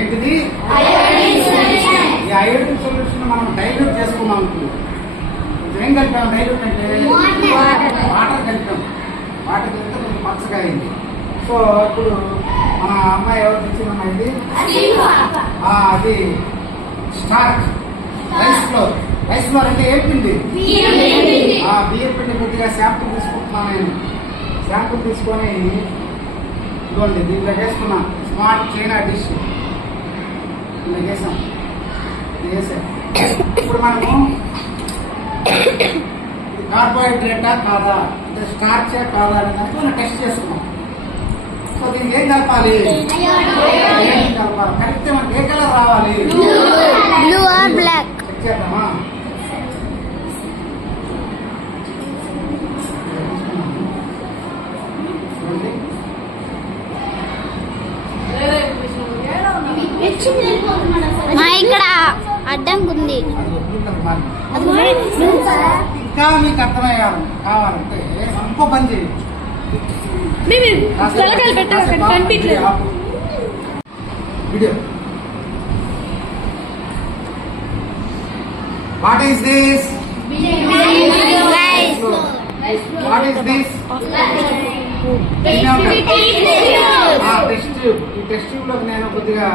ఏంటిది? ఈ iodine solution మనం డైల్యూట్ చేసుకున్నాం అనుకుంది. ఏం కలిపాం? డైల్యూట్ అంటే వాటర్ కలిపాం. వాటర్ కలిపితే కొంచెం పచ్చగా అయింది. సో ఇప్పుడు మన అమ్మాయి ఎవరు తెచ్చిందమ్మా? ఇది అది starch, rice flour. Rice flour అంటే ఏం పిండి? బియ్యం పిండి. కొద్దిగా శాంపుల్ తీసుకుంటున్నాను నేను. శాంపుల్ తీసుకొని ఇదిగోండి దీంట్లో వేసుకున్నా. స్మార్ట్ చైనా డిష్ ఇలా చేసాం. ఇది వేసాం. ఇప్పుడు మనము కార్బోహైడ్రేటా కాదా, అంటే స్టార్చా కాదా అనే దానికి మనం టెస్ట్ చేసుకున్నాం. సో దీనికి ఏం కలపాలి? కలపాలి. కలిపితే మనకి ఏ కలర్ రావాలి? Blue or black. చెక్ చేద్దామా? ఇక్కడ అడ్డంకి ఉంది. ఇంకా మీకు అర్థమయ్యారు కావాలంటే ఇంకో పని చేయొచ్చు. Video what is this? What is this? Test tube. ఈ టెస్ట్ ట్యూబ్ లోకి నేను కొద్దిగా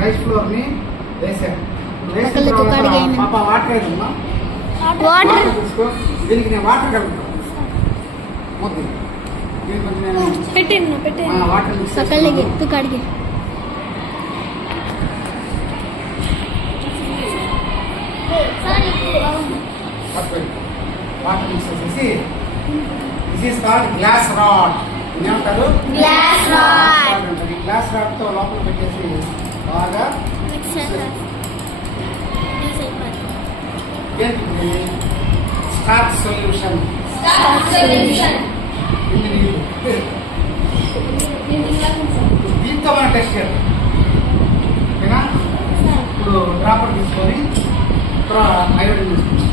రైస్ ఫ్లోర్ ని వేసాను. వేసిన తర్వాత పాప వాటర్ వేదమ్మా. వాటర్ తీసుకో. దీనికి నేను వాటర్ కలుపుతాను. వాటర్ కడిగి వాటర్ మిక్స్ చేసేసి this is called glass rod. ఏమంటారు? Glass rod. ఈ గ్లాస్ రాడ్ తో లోపల పెట్టేసి బాగా స్టార్చ్ సొల్యూషన్. దీంతో మనం టెస్ట్ చేద్దాం. ఓకేనా? ఇప్పుడు డ్రాపర్ తీసుకొని అయోడిన్ తీసుకుంటాం.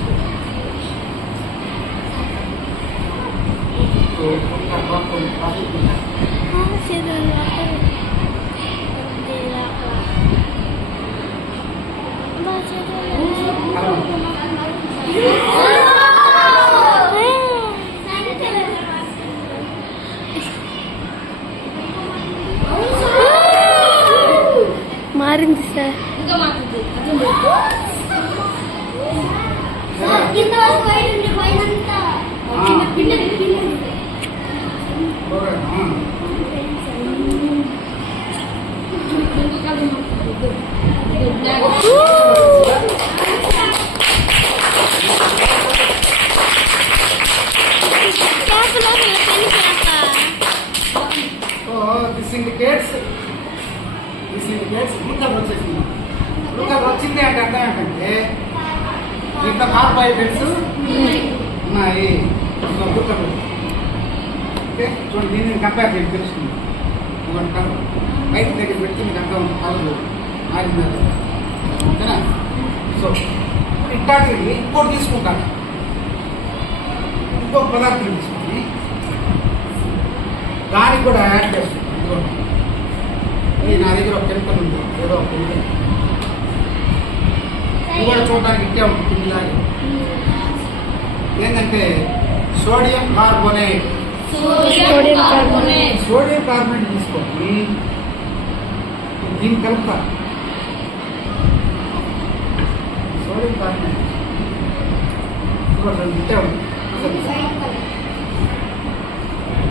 మారింది sir. This indicates blue colour వచ్చేసింది. బ్లూ కలర్ వచ్చింది అంటే అర్థం ఏంటంటే దీంట్లో కార్బోహైడ్రేట్స్ ఉన్నాయి. Blue colour. ఓకే చూడండి, దీన్ని కంపేర్ చేసి తెలుస్తుంది. కలర్ బయట దగ్గర పెట్టి మీకు అర్థం కలర్ మారింది. ఓకేనా? సో ఇట్లాంటి ఇంకోటి తీసుకుంటాను. ఇంకో పదార్థం తీసుకుని దానికి కూడా యాడ్ చేస్తుంది. నా దగ్గర ఒక కెమికల్ ఉంది, ఏదో ఒక కెమికల్. ఇది కూడా చూడడానికి ఇట్టే ఉంటుంది. ఏంటంటే సోడియం కార్బోనేట్. సోడియం కార్బోనేట్ తీసుకొని దీన్ని కలుపుతా. సోడియం కార్బోనేట్ ఇట్టే ఉంది.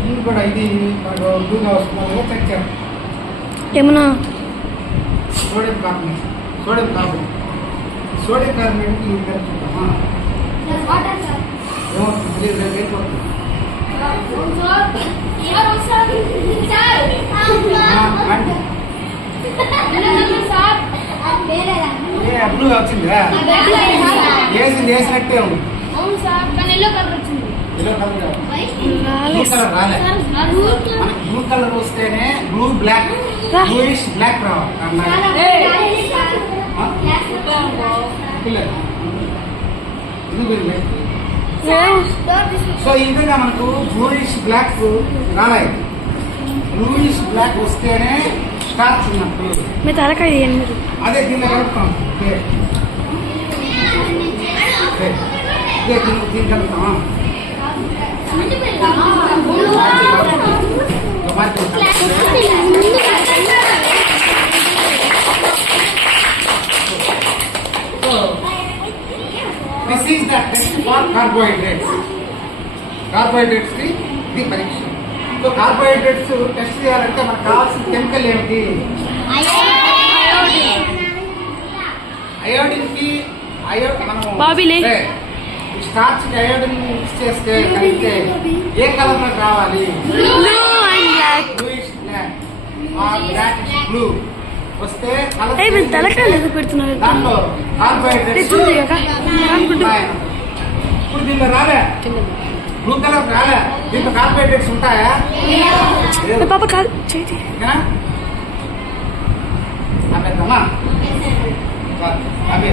ఇది కూడా ఇది బ్లూగా వస్తుందో చెక్ చేయాలి. ఏమన్నా సోడియం కార్బోనేట్. సోడియం కార్బోనేట్ కలుపుకుంటామా? బ్లూ వచ్చిందా? వేసినట్టే ఉంది. ఎల్లో కలర్ బ్లూ కలర్ రాలే. మనకి బ్లూ కలర్ వస్తేనే బ్లూ బ్లాక్ బ్లూయిష్ బ్లాక్ రావాలి. సో ఈ విధంగా మనకు బ్లూయిష్ బ్లాక్ రాలేదు. బ్లూయిష్ బ్లాక్ వస్తేనే స్టార్చ్ ఉన్నప్పుడు మీ తలకాయ తీయండి మీరు. అదే దీనిలో కలుపుతాం. ఇదే దీన్ని కలుపుతాం. This is the test for carbohydrates. Carbohydrates కి ఇది పరీక్ష. సో కార్బోహైడ్రేట్స్ టెస్ట్ చేయాలంటే మనకు కావాల్సిన కెమికల్ ఏమిటి? అయోడిన్ కి మనం స్టార్చ్ కి అయోడిన్ మిక్స్ చేస్తే కలిపితే ఏ కలర్ లో కావాలి? బ్లూ వస్తే తలకాయలు పెడుతున్నారు. దాంట్లో కార్బోహైడ్రేట్స్ ఇప్పుడు దీనిలో రాలే, బ్లూ కలర్ రాలే, దీంట్లో కార్బోహైడ్రేట్స్ ఉంటాయా? పాప కాదు అదే